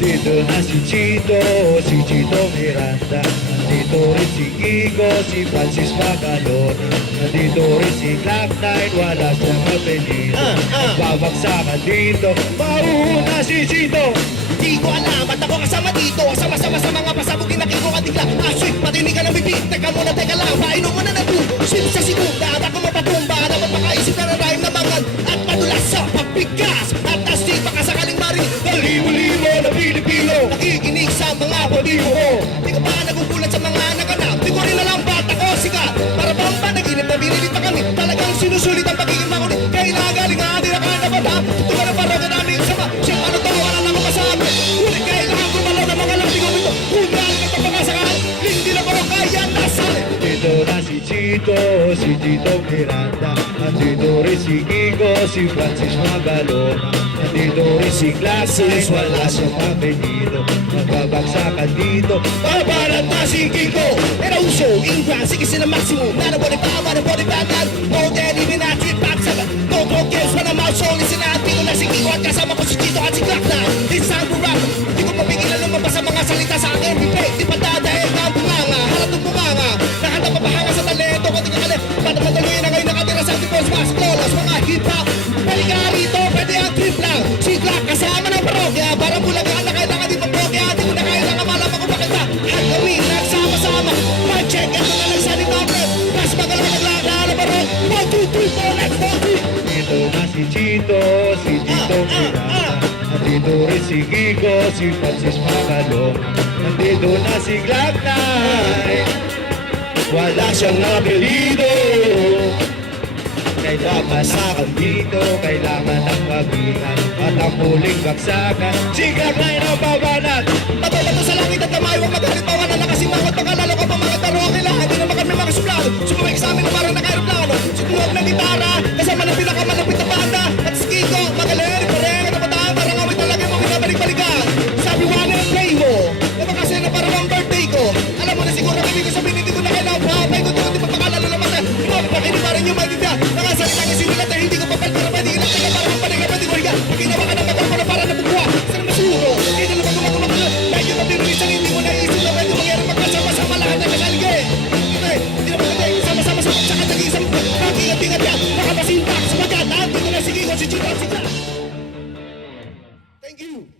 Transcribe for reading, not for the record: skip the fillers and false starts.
Dito na si Chito Miranda. Nandito rin si Igo, si Francis Magalon. Nandito rin si Glock 9, wala siyang apelido. Babagsakan dito, mauuna si Chito. Di ko alam at ako kasama dito. Sama-sama sa mga pasabugin na kiko at digla. Sweet, patinig ka ng bibig. Teka muna, teka lang, painom mo na na to. Sweet sa segunda, at ako mapatumba. Dapat makaisip na ng rhyme na mangan. At madulas sa pagbigas. At astig baka sakaling maring Libo-libo na Pilipino nakikinig sa mga pabiro ko. Di ka pa nagugulat sa mga naganap. Di ko rin alam ba't ako sikat. Para bang panaginip na binilit pa kami. Talagang sinusulit ang pagiging makulit. Kaya inagaling nga, di na ka nabata. Tutuwa ng parang namin yung sama. Siyang ano to, wala na ako masabi. Ngunit kailangan gumalaw ng mga lambing ko ito. Kung galing ka pagkasakal, hindi na parang kaya nasali. Dito na si Chito Miranda. Nandito rin si Igo, si Francis Magalon. Nandito rin si Glaxis, wala siyang apelido. Magbabagsakan dito, Babarat na si Kiko. Era uso, Ingram, sige sila maximum. Nanabody pa, manabody pa, more than even at it back sa no games, when I'm out, so listen at Dito na si Kiko at kasama ko si Chito at si Glock 9. It's time to rap. Di ko mapigilan lumabas sa mga salita sa akin. Replay, di pa dadahil ka ang bunganga. Halat ng bunganga. Lahat ang papahanga sa talento. Kung di ka kalit, patapatuloy na ngayon nakatira sa Antipos, mas flawless, mga hip-hop. Halika rito, pwede ang trip lang. Si Glock kasama ng parokya. Parang bulaga na kailangan di pagpokya. Di ko na kailangan malaman kung bakit na hagawin. Nagsama-sama. Mag-check, ito na lang sa number. Mas magalang naglakala na parok. 1, 2, 3, 4, let's go. dito na si Chito Miranda. Nandito rin si Igo, si Francis Magalon. Nandito na si Glock 9, wala siyang apelido. Kailangan sakang dito, kailangan ng pag-ingat. At ang huling bagsakan, si Glock 9 ang babanat. Bato-bato sa langit at kamay, huwag magalit pa na nakasimangot. Pagkalalo ko pa mga taro, kailangan din naman kami mga suplado. Sumabay sa amin na parang naka-aeroplano. Sinuwag ng gitara, kasama ng pinakamalapit na banda. At si Kiko, magaling, pareng at napataan. Parang awit talaga mo binabalik-balikan. Sabi wanna play mo, napakasaya na parang ang birthday ko. Alam mo na siguro hindi ko sabihin, hindi ko na kailangan papay ko. Di pa pakalalo naman na, pinapapakinin parang yung magigya. Nakasalita ng sinulat na hindi ko papal para pwede ilang taga para magpalinga pwede ko higa. Pag ginawa ka ng magkakura para napugwa. Sana masuro, hindi na naman gumagumagulo. Medyo mabirisan, hindi mo naisip na pwede mangyari magkasama-sama lahat ng kasalige. Hindi na magkakay, sama-sama sa pagsaka nag-iisang pag-ingat-ingat yan. Nakapasintak sa pagkat, hindi ko na sige ko si Chito. Thank you.